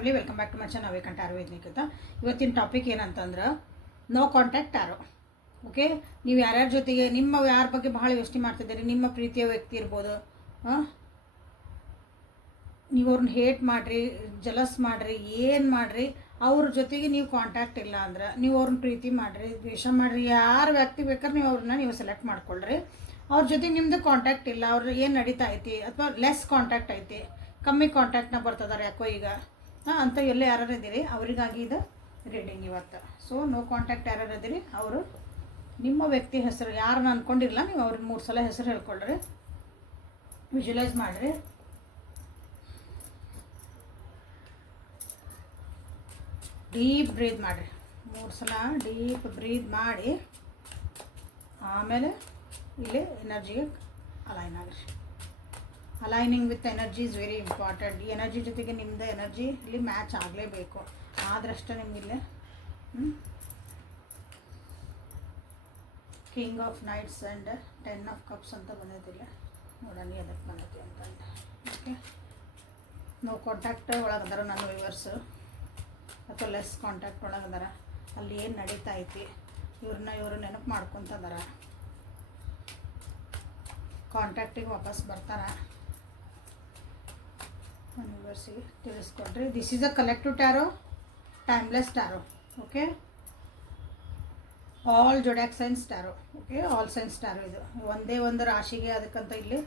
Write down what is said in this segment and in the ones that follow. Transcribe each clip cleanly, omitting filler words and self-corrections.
Family, welcome back to my channel ಅವೇಕಂಠ ಆಯುರ್ವೇದಿಕ. ಇವತ್ತಿನ topic ಏನಂತಂದ್ರೆ ನೋ ಕಾಂಟ್ಯಾಕ್ಟ್ ಆರೋ. ಓಕೆ, ನೀವು ಯಾರ್ಯಾರ ಜೊತೆಗೆ ಯಾರ ಬಗ್ಗೆ ಬಹಳ ಯೋಚನೆ ಮಾಡ್ತಿದ್ದೀರಿ, ನಿಮ್ಮ ಪ್ರೀತಿಯ ವ್ಯಕ್ತಿ ಇರ್ಬೋದು, ನೀವು ಅವ್ರನ್ನ ಹೇಟ್ ಮಾಡಿರಿ, ಜಲಸ್ ಮಾಡಿರಿ, ಏನು ಮಾಡಿರಿ, ಅವ್ರ ಜೊತೆಗೆ ನೀವು ಕಾಂಟ್ಯಾಕ್ಟ್ ಇಲ್ಲ ಅಂದ್ರೆ ನೀವು ಅವ್ರನ್ನ ಪ್ರೀತಿ ಮಾಡಿರಿ, ದ್ವೇಷ ಮಾಡಿರಿ, ಯಾರು ವ್ಯಕ್ತಿ ಬೇಕಾದ್ರೆ ನೀವು ಸೆಲೆಕ್ಟ್ ಮಾಡ್ಕೊಳ್ರಿ. ಅವ್ರ ಜೊತೆಗೆ ನಿಮ್ಮದು ಕಾಂಟ್ಯಾಕ್ಟ್ ಇಲ್ಲ, ಅವ್ರು ಏನು ನಡೀತಾ ಐತಿ ಅಥವಾ ಲೆಸ್ ಕಾಂಟ್ಯಾಕ್ಟ್ ಐತಿ, ಕಮ್ಮಿ ಕಾಂಟ್ಯಾಕ್ಟ್ನ ಬರ್ತದಾರೆ ಯಾಕೋ ಈಗ ಅಂತ ಎಲ್ಲ ಯಾರು ಇದ್ದೀರಿ ಅವರಿಗಾಗಿ ಇದು ರೀಡಿಂಗ್ ಇವತ್ತು. ಸೊ ನೋ ಕಾಂಟ್ಯಾಕ್ಟ್ ಯಾರು ಇದ್ದೀರಿ ಅವರು ನಿಮ್ಮ ವ್ಯಕ್ತಿ ಹೆಸರು ಯಾರನ್ನ ಅಂದ್ಕೊಂಡಿರಲ್ಲ, ನೀವು ಅವ್ರಿಗೆ 3 ಸಲ ಹೆಸರು ಹೇಳ್ಕೊಳ್ರಿ, ವಿಜುವಲೈಸ್ ಮಾಡಿರಿ. ಡೀಪ್ ಬ್ರೀತ್ ಮಾಡಿರಿ, 3 ಸಲ ಡೀಪ್ ಬ್ರೀತ್ ಮಾಡಿ ಆಮೇಲೆ ಇಲ್ಲಿ ಎನರ್ಜಿಗೆ ಅಲೈನ್ ಆಗಿರಿ. Aligning with energy is very important. ಈ ಎನರ್ಜಿ ಜೊತೆಗೆ ನಿಮ್ಮದು ಎನರ್ಜಿ ಇಲ್ಲಿ ಮ್ಯಾಚ್ ಆಗಲೇಬೇಕು, ಆದರಷ್ಟು ನಿಮಗಿಲ್ಲಿ king of knights and 10 of cups ಅಂತ ಬಂದೈತಿಲ್ಲ, ನೋಡೋಣ ಅದಕ್ಕೆ ಬಂದೈತಿ ಅಂತಂದು. ಓಕೆ, ನೋ ಕಾಂಟ್ಯಾಕ್ಟ್ ಒಳಗದಾರ ನನ್ನ ವ್ಯೂವರ್ಸು ಅಥವಾ ಲೆಸ್ ಕಾಂಟ್ಯಾಕ್ಟ್ ಒಳಗದಾರ, ಅಲ್ಲಿ ಏನು ನಡೀತಾ ಐತಿ ಇವರು ನೆನಪು ಮಾಡ್ಕೊತದಾರ, ಕಾಂಟ್ಯಾಕ್ಟಿಗೆ ವಾಪಸ್ ಬರ್ತಾರ. ಯೂನಿವರ್ಸಿಗೆ ತಿಳಿಸ್ಕೊಡ್ರಿ. This is a collective tarot, timeless tarot. Okay, all zodiac signs tarot. Okay, all signs tarot. ಇದು ಒಂದೇ ಒಂದು ರಾಶಿಗೆ ಅದಕ್ಕಂತ ಇಲ್ಲಿ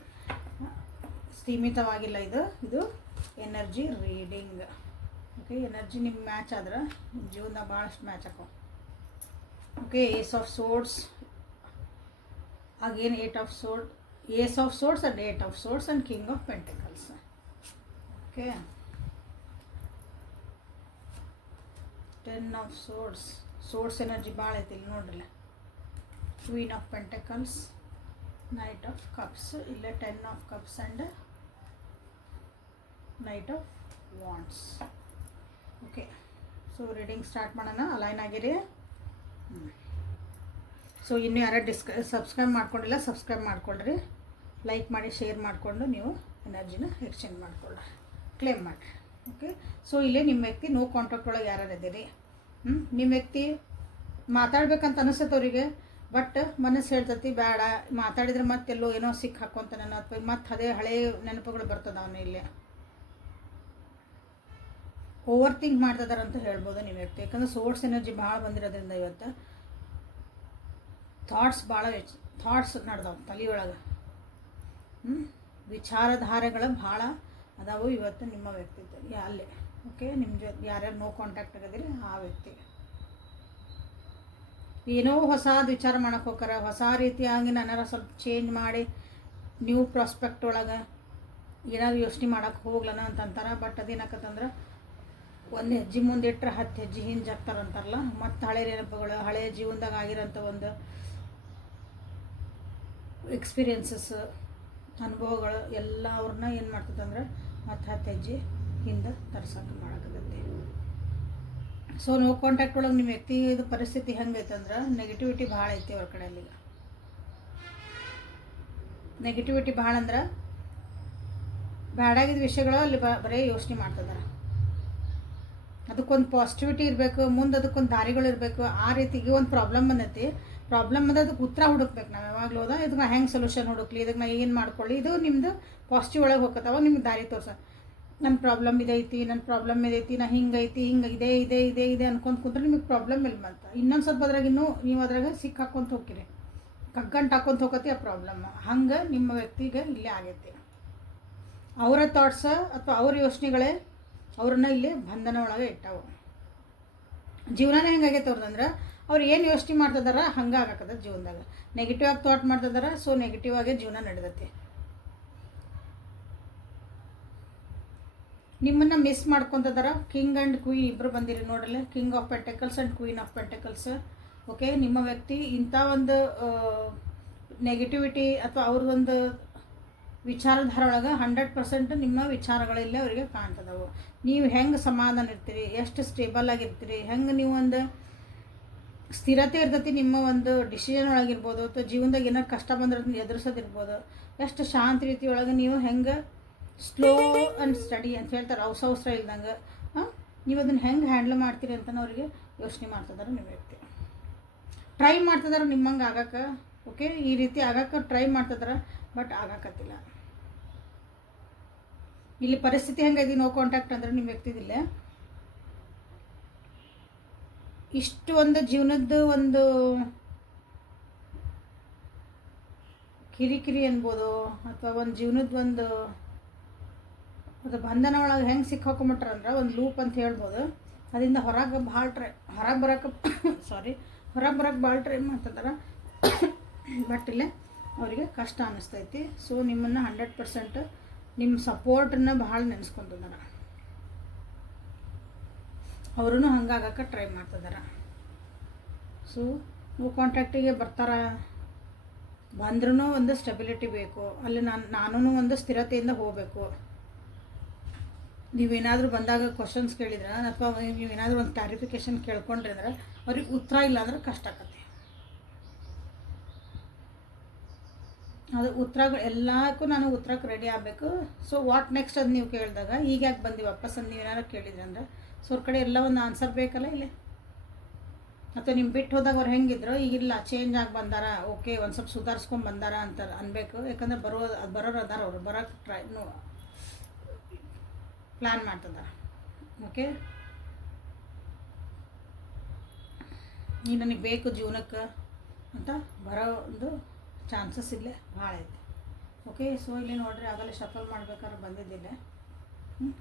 ಸೀಮಿತವಾಗಿಲ್ಲ. ಇದು ಎನರ್ಜಿ ರೀಡಿಂಗ್. ಓಕೆ, ಎನರ್ಜಿ ನಿಮ್ಗೆ ಮ್ಯಾಚ್ ಆದ್ರೆ ನಿಮ್ಮ ಜೀವನದಾಗ ಭಾಳಷ್ಟು ಮ್ಯಾಚ್ ಹಾಕೋ. Okay, ace of swords, again ace of swords and 8 of swords and king of pentacles. Okay, 10 of swords energy ಭಾಳ ಐತಿ ಇಲ್ಲಿ ನೋಡ್ರಿ. Queen of pentacles, knight of cups, ಇಲ್ಲೇ 10 of cups and knight of wands. Okay, so reading start ಮಾಡೋಣ. Align ಆಗಿರಿ. So ಇನ್ನೂ ಯಾರು subscribe ಮಾಡ್ಕೊಂಡಿಲ್ಲ, ಸಬ್ಸ್ಕ್ರೈಬ್ ಮಾಡ್ಕೊಳ್ರಿ, ಲೈಕ್ ಮಾಡಿ, ಶೇರ್ ಮಾಡಿಕೊಂಡು ನೀವು ಎನರ್ಜಿನ ಎಕ್ಸ್ಚೇಂಜ್ ಮಾಡ್ಕೊಳ್ರಿ, ಕ್ಲೇಮ್ ಮಾಡಿರಿ. ಓಕೆ, ಸೊ ಇಲ್ಲೇ ನಿಮ್ಮ ವ್ಯಕ್ತಿ ನೋ ಕಾಂಟ್ಯಾಕ್ಟ್ ಒಳಗೆ ಯಾರು ಇದ್ದೀರಿ, ನಿಮ್ಮ ವ್ಯಕ್ತಿ ಮಾತಾಡ್ಬೇಕಂತ ಅನಿಸುತ್ತೆ ಅವರಿಗೆ, ಬಟ್ ಮನಸ್ಸು ಹೇಳ್ತತಿ ಬೇಡ, ಮಾತಾಡಿದ್ರೆ ಮತ್ತೆಲ್ಲೋ ಏನೋ ಸಿಕ್ಕ ಹಾಕ್ಕೊಂತಾನೆ ಅಥವಾ ಮತ್ತೆ ಅದೇ ಹಳೆ ನೆನಪುಗಳು ಬರ್ತದೆ ಅವನು. ಇಲ್ಲೇ ಓವರ್ ಥಿಂಕ್ ಮಾಡ್ತಿದಾರಂತ ಹೇಳ್ಬೋದು ನಿಮ್ಮ ವ್ಯಕ್ತಿ, ಯಾಕಂದ್ರೆ ಸೋರ್ಸ್ ಎನರ್ಜಿ ಭಾಳ ಬಂದಿರೋದ್ರಿಂದ ಇವತ್ತು ಥಾಟ್ಸ್ ನಡೆದವು ತಲೆಯೊಳಗೆ. ವಿಚಾರಧಾರೆಗಳು ಭಾಳ ಅದಾವು ಇವತ್ತು ನಿಮ್ಮ ವ್ಯಕ್ತಿತ್ವ ಅಲ್ಲೇ. ಓಕೆ, ನಿಮ್ಮ ಯಾರ್ಯಾರು ನೋ ಕಾಂಟ್ಯಾಕ್ಟ್ ಆಗಿದ್ದೀರಿ ಆ ವ್ಯಕ್ತಿ ಏನೋ ಹೊಸದು ವಿಚಾರ ಮಾಡೋಕೆ ಹೋಗ್ತಾರೆ, ಹೊಸ ರೀತಿಯಾಗಿ ನಾನಾರ ಸ್ವಲ್ಪ ಚೇಂಜ್ ಮಾಡಿ ನ್ಯೂ ಪ್ರಾಸ್ಪೆಕ್ಟ್ ಒಳಗೆ ಏನಾದ್ರು ಯೋಚನೆ ಮಾಡೋಕೆ ಹೋಗ್ಲನ ಅಂತಂತಾರೆ. ಬಟ್ ಅದೇನಾಕತ್ತಂದ್ರೆ 1 ಹೆಜ್ಜೆ ಮುಂದೆ ಇಟ್ಟರೆ 10 ಹೆಜ್ಜೆ ಹಿಂದೆ ಜಾಗ್ತಾರಂತಾರಲ್ಲ, ಮತ್ತು ಹಳೆ ನೆನಪುಗಳು, ಹಳೆಯ ಜೀವನದಾಗ ಆಗಿರೋಂಥ ಒಂದು ಎಕ್ಸ್ಪೀರಿಯನ್ಸಸ್, ಅನುಭವಗಳು ಎಲ್ಲ ಅವ್ರನ್ನ ಏನು ಮಾಡ್ತದಂದ್ರೆ ಮತ್ತು 10 ಹೆಜ್ಜೆ ಹಿಂದೆ ತರ್ಸೋಕೆ ಮಾಡಕತ್ತೈತಿ. ಸೊ ನೋ ಕಾಂಟ್ಯಾಕ್ಟ್ ಒಳಗೆ ನಿಮ್ಮ ವ್ಯಕ್ತಿದು ಪರಿಸ್ಥಿತಿ ಹೆಂಗೈತಂದ್ರೆ ನೆಗೆಟಿವಿಟಿ ಭಾಳ ಐತಿ ಅವ್ರ ಕಡೆಯಲ್ಲಿ. ನೆಗೆಟಿವಿಟಿ ಭಾಳ ಅಂದ್ರೆ ಬ್ಯಾಡಾಗಿದ್ದ ವಿಷಯಗಳು ಅಲ್ಲಿ ಬರೀ ಯೋಚನೆ ಮಾಡ್ತಿದ್ದಾರೆ. ಅದಕ್ಕೊಂದು ಪಾಸಿಟಿವಿಟಿ ಇರಬೇಕು, ಮುಂದೆ ಅದಕ್ಕೊಂದು ದಾರಿಗಳು ಇರಬೇಕು. ಆ ರೀತಿಗೆ ಒಂದು ಪ್ರಾಬ್ಲಮ್ ಬಂದೈತಿ, ಪ್ರಾಬ್ಲಮ್ ಅಂದರೆ ಅದಕ್ಕೆ ಉತ್ತರ ಹುಡುಕ್ಬೇಕು ನಾವು ಯಾವಾಗಲೂ. ಇದಕ್ಕೆ ನಾ ಹೆಂಗೆ ಸೊಲ್ಯೂಷನ್ ಹುಡುಕ್ಲಿ, ಇದಕ್ಕೆ ನಾ ಏನು ಮಾಡ್ಕೊಳ್ಳಿ, ಇದು ನಿಮ್ಮದು ಪಾಸಿಟಿವ್ ಒಳಗೆ ಹೋಗ್ತದೆ. ಅವಾಗ ನಿಮ್ಗೆ ದಾರಿ ತೋರ್ಸ, ನನ್ನ ಪ್ರಾಬ್ಲಮ್ ಇದೈತಿ, ನಾ ಹಿಂಗೈತಿ, ಇದೆ ಅನ್ಕೊಂತ ಕುಂತ್ರೆ ನಿಮಗೆ ಪ್ರಾಬ್ಲಮ್ ಇಲ್ಲ ಅಂತ ಇನ್ನೊಂದು ಸ್ವಲ್ಪ ಅದ್ರಾಗ ನೀವು ಅದ್ರಾಗ ಸಿಕ್ಕ ಹಾಕ್ಕೊಂತ ಹೋಗ್ತೀರಿ, ಕಗ್ಗಂಟು ಹಾಕ್ಕೊಂತ ಹೋಗತಿ ಆ ಪ್ರಾಬ್ಲಮ್. ಹಂಗೆ ನಿಮ್ಮ ವ್ಯಕ್ತಿಗೆ ಇಲ್ಲೇ ಆಗೈತಿ. ಅವರ ಥಾಟ್ಸ ಅಥವಾ ಅವ್ರ ಯೋಚನೆಗಳೇ ಅವ್ರನ್ನ ಇಲ್ಲಿ ಬಂಧನ ಒಳಗೆ ಇಟ್ಟಾವು. ಜೀವನನೇ ಹೆಂಗಾಗೈತೆ ಅವ್ರದಂದ್ರೆ ಅವ್ರು ಏನು ಯೋಚನೆ ಮಾಡ್ತಿದಾರ ಹಂಗೆ ಆಗಾಕದ ಜೀವನದಾಗ. ನೆಗೆಟಿವ್ ಆಗಿ ಥಾಟ್ ಮಾಡ್ತಿದಾರ, ಸೊ ನೆಗೆಟಿವ್ ಆಗೇ ಜೀವನ ನಡೆದೈತಿ. ನಿಮ್ಮನ್ನು ಮಿಸ್ ಮಾಡ್ಕೊತಿದಾರ. ಕಿಂಗ್ ಆ್ಯಂಡ್ ಕ್ವೀನ್ ಇಬ್ಬರು ಬಂದಿರಿ ನೋಡ್ರಲ್ಲ, king of pentacles and queen of pentacles. Okay, ನಿಮ್ಮ ವ್ಯಕ್ತಿ ಇಂಥ ಒಂದು ನೆಗೆಟಿವಿಟಿ ಅಥವಾ ಅವ್ರದ್ದೊಂದು ವಿಚಾರಧಾರ ಒಳಗೆ 100% ನಿಮ್ಮ ವಿಚಾರಗಳಿಲ್ಲೇ ಅವರಿಗೆ ಕಾಣ್ತದವು. ನೀವು ಹೆಂಗೆ ಸಮಾಧಾನ ಇರ್ತೀರಿ, ಎಷ್ಟು ಸ್ಟೇಬಲ್ ಆಗಿರ್ತೀರಿ, ಹೆಂಗೆ ನೀವು ಒಂದು ಸ್ಥಿರತೆ ಇರ್ತೈತಿ ನಿಮ್ಮ ಒಂದು ಡಿಸಿಷನ್ ಒಳಗಿರ್ಬೋದು, ಅಥವಾ ಜೀವನದಾಗ ಏನಾರು ಕಷ್ಟ ಬಂದ್ರೆ ಎದುರಿಸೋದಿರ್ಬೋದು, ಎಷ್ಟು ಶಾಂತ ರೀತಿ ಒಳಗೆ ನೀವು ಹೆಂಗೆ ಸ್ಲೋ ಆ್ಯಂಡ್ ಸ್ಟಡಿ ಅಂತ ಹೇಳ್ತಾರೆ, ಅವಸರ ಇಲ್ದಂಗೆ ನೀವು ಅದನ್ನು ಹೆಂಗೆ ಹ್ಯಾಂಡಲ್ ಮಾಡ್ತೀರಿ ಅಂತಲೂ ಅವರಿಗೆ ಯೋಚನೆ ಮಾಡ್ತಿದ್ದಾರೆ ನಿಮ್ಮ ವ್ಯಕ್ತಿ. ಟ್ರೈ ಮಾಡ್ತಿದ್ದಾರೆ ನಿಮ್ಮಂಗೆ ಆಗಕ್ಕೆ, ಓಕೆ, ಈ ರೀತಿ ಆಗಕ್ಕೆ ಟ್ರೈ ಮಾಡ್ತಿದ್ದಾರೆ, ಬಟ್ ಆಗಕತ್ತಿಲ್ಲ. ಇಲ್ಲಿ ಪರಿಸ್ಥಿತಿ ಹೆಂಗೈತಿ ನೋ ಕಾಂಟ್ಯಾಕ್ಟ್ ಅಂದ್ರೆ ನಿಮ್ಮ ವ್ಯಕ್ತಿದಿಲ್ಲ ಇಷ್ಟು ಒಂದು ಜೀವನದ ಒಂದು ಕಿರಿಕಿರಿ ಅನ್ಬೋದು, ಅಥವಾ ಒಂದು ಜೀವನದ ಒಂದು ಅದು ಬಂಧನ ಒಳಗೆ ಹೆಂಗೆ ಸಿಕ್ಕಾಕೊಂಬಿಟ್ರಂದ್ರೆ ಒಂದು ಲೂಪ್ ಅಂತ ಹೇಳ್ಬೋದು. ಅದರಿಂದ ಹೊರಗೆ ಭಾಳ ಹೊರಗೆ ಬರೋಕ್ಕೆ ಭಾಳ ಟ್ರೈ ಮಾಡ್ತಿದ್ದಾರೆ, ಬಟ್ ಇಲ್ಲೇ ಅವರಿಗೆ ಕಷ್ಟ ಅನ್ನಿಸ್ತೈತಿ. ಸೊ ನಿಮ್ಮನ್ನು 100% ನಿಮ್ಮ ಸಪೋರ್ಟನ್ನು ಭಾಳ ನೆನೆಸ್ಕೊತಿದ್ದಾರೆ. ಅವರೂ ಹಂಗಾಗಕ್ಕೆ ಟ್ರೈ ಮಾಡ್ತಿದ್ದಾರೆ. ಸೊ ನೀವು ಕಾಂಟ್ಯಾಕ್ಟಿಗೆ ಬರ್ತಾರ, ಬಂದ್ರೂ ಒಂದು ಸ್ಟೆಬಿಲಿಟಿ ಬೇಕು. ಅಲ್ಲಿ ನಾನು ಒಂದು ಸ್ಥಿರತೆಯಿಂದ ಹೋಗಬೇಕು. ನೀವೇನಾದರೂ ಬಂದಾಗ ಕ್ವಶನ್ಸ್ ಕೇಳಿದ್ರೆ ಅಥವಾ ನೀವೇನಾದರೂ ಒಂದು ಕ್ಲಾರಿಫಿಕೇಷನ್ ಕೇಳ್ಕೊಂಡ್ರೆ ಅವ್ರಿಗೆ ಉತ್ತರ ಇಲ್ಲ ಅಂದ್ರೆ ಕಷ್ಟ ಆಕತಿ. ಅದು ಉತ್ತರಗಳು ಎಲ್ಲಕ್ಕೂ ನಾನು ಉತ್ತರಕ್ಕೆ ರೆಡಿ ಆಗಬೇಕು. ಸೊ ವಾಟ್ ನೆಕ್ಸ್ಟ್ ಅದು ನೀವು ಕೇಳಿದಾಗ ಈಗ ಯಾಕೆ ಬಂದು ವಾಪಸ್ ಅಂತ ನೀವೇನಾದ್ರು ಕೇಳಿದ್ರೆ ಅಂದರೆ ಸೊ ಅವ್ರ ಕಡೆ ಎಲ್ಲ ಒಂದು ಆನ್ಸರ್ ಬೇಕಲ್ಲ ಇಲ್ಲಿ. ಅಥವಾ ನಿಮ್ಮ ಬಿಟ್ಟು ಹೋದಾಗ ಅವ್ರು ಹೆಂಗಿದ್ರು ಈಗಿಲ್ಲ ಚೇಂಜ್ ಆಗಿ ಬಂದಾರ, ಓಕೆ ಒಂದು ಸ್ವಲ್ಪ ಸುಧಾರಿಸ್ಕೊಂಡು ಬಂದಾರ ಅಂತ ಅನ್ಬೇಕು. ಯಾಕಂದರೆ ಬರೋರು ಅದಾರ, ಅವರು ಬರೋಕ್ಕೆ ಪ್ಲ್ಯಾನ್ ಮಾಡ್ತಿದ್ದಾರೆ. ಓಕೆ, ನೀ ನನಗೆ ಬೇಕು ಜೀವನಕ್ಕೆ ಅಂತ ಬರೋ ಒಂದು ಚಾನ್ಸಸ್ ಇಲ್ಲೇ ಭಾಳ ಐತೆ. ಓಕೆ, ಸೊ ಇಲ್ಲಿ ನೋಡ್ರಿ ಆಗಲೇ ಶಫಲ್ ಮಾಡ್ಬೇಕಾದ್ರೆ ಬಂದಿದ್ದಿಲ್ಲ.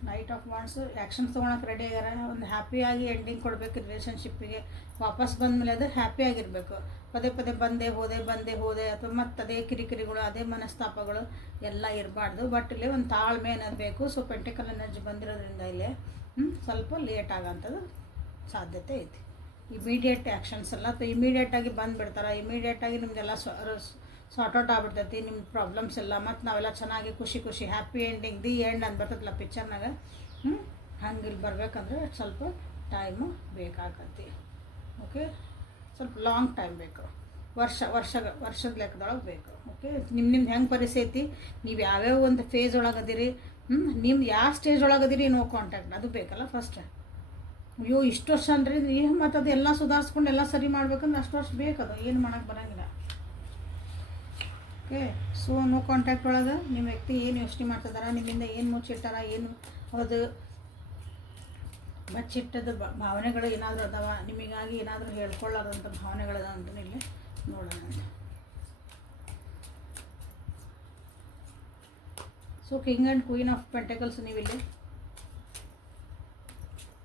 ನೈಟ್ ಆಫ್ ವಾಂಡ್ಸ್ ಆ್ಯಕ್ಷನ್ಸ್ ತೊಗೊಳಕ್ಕೆ ರೆಡಿ ಆಗ್ಯಾರ. ಒಂದು ಹ್ಯಾಪಿಯಾಗಿ ಎಂಡಿಂಗ್ ಕೊಡಬೇಕು ರಿಲೇಷನ್ಶಿಪ್ಪಿಗೆ. ವಾಪಸ್ ಬಂದಮೇಲೆ ಅದು ಹ್ಯಾಪಿಯಾಗಿರಬೇಕು. ಪದೇ ಪದೇ ಬಂದೇ ಹೋದೆ ಅಥವಾ ಮತ್ತು ಅದೇ ಕಿರಿಕಿರಿಗಳು ಅದೇ ಮನಸ್ತಾಪಗಳು ಎಲ್ಲ ಇರಬಾರ್ದು. ಬಟ್ ಇಲ್ಲಿ ಒಂದು ತಾಳ್ಮೆ ಅನ್ನೋದು ಬೇಕು. ಸೊ ಪೆಂಟಿಕಲ್ ಎನರ್ಜಿ ಬಂದಿರೋದ್ರಿಂದ ಇಲ್ಲಿ ಸ್ವಲ್ಪ ಲೇಟ್ ಆಗೋಂಥದ್ದು ಸಾಧ್ಯತೆ ಐತಿ. ಇಮಿಡಿಯೇಟ್ ಆ್ಯಕ್ಷನ್ಸ್ ಎಲ್ಲ ಅಥವಾ ಇಮಿಡಿಯೇಟಾಗಿ ಬಂದುಬಿಡ್ತಾರೆ. ಇಮಿಡಿಯೇಟಾಗಿ ನಿಮ್ಮದೆಲ್ಲ ಸಾರ್ಟ್ ಔಟ್ ಆಗ್ಬಿಡ್ತೈತಿ ನಿಮ್ಮ ಪ್ರಾಬ್ಲಮ್ಸ್ ಎಲ್ಲ. ಮತ್ತು ನಾವೆಲ್ಲ ಚೆನ್ನಾಗಿ ಖುಷಿ ಹ್ಯಾಪಿ ಎಂಡಿಂಗ್ ದಿ ಎಂಡ್ ಅಂತ ಬರ್ತೈತಲ್ಲ ಪಿಕ್ಚರ್ನಾಗ. ಹಂಗೆ ಇಲ್ಲಿ ಬರಬೇಕಂದ್ರೆ ಸ್ವಲ್ಪ ಟೈಮು ಬೇಕಾಗತ್ತೆ. ಓಕೆ, ಸ್ವಲ್ಪ ಲಾಂಗ್ ಟೈಮ್ ಬೇಕು, ವರ್ಷದ ಲೆಕ್ಕದೊಳಗೆ ಬೇಕು. ಓಕೆ, ನಿಮ್ದು ಹೆಂಗೆ ಪರಿಸ್ಥಿತಿ, ನೀವು ಯಾವ್ಯಾವ ಒಂದು ಫೇಸ್ ಒಳಗದಿರಿ, ನಿಮ್ದು ಯಾವ ಸ್ಟೇಜ್ ಒಳಗದಿರಿ ನೋ ಕಾಂಟ್ಯಾಕ್ಟ್ ಅದು ಬೇಕಲ್ಲ ಫಸ್ಟ್. ಅಯ್ಯೋ ಇಷ್ಟು ವರ್ಷ ಅಂದ್ರೆ ಮತ್ತು ಅದು ಎಲ್ಲ ಸುಧಾರಿಸ್ಕೊಂಡು ಎಲ್ಲ ಸರಿ ಮಾಡ್ಬೇಕಂದ್ರೆ ಅಷ್ಟು ವರ್ಷ ಬೇಕದು, ಏನು ಮಾಡೋಕ್ಕೆ ಬರೋಂಗಿಲ್ಲ. ಓಕೆ, ಸೊ ನೋ ಕಾಂಟ್ಯಾಕ್ಟ್ ಒಳಗೆ ನಿಮ್ಮ ವ್ಯಕ್ತಿ ಏನು ಯೋಚನೆ ಮಾಡ್ತಿದಾರ, ನಿಮ್ಮಿಂದ ಏನು ಮುಚ್ಚಿಟ್ಟಾರ, ಏನು ಅದು ಬಚ್ಚಿಟ್ಟದ ಭಾವನೆಗಳು ಏನಾದರೂ ಅದಾವ, ನಿಮಗಾಗಿ ಏನಾದರೂ ಹೇಳ್ಕೊಳ್ಳೋದಂಥ ಭಾವನೆಗಳದ ಅಂತ ಇಲ್ಲಿ ನೋಡೋಣ. So king and queen of pentacles ನೀವಿಲ್ಲಿ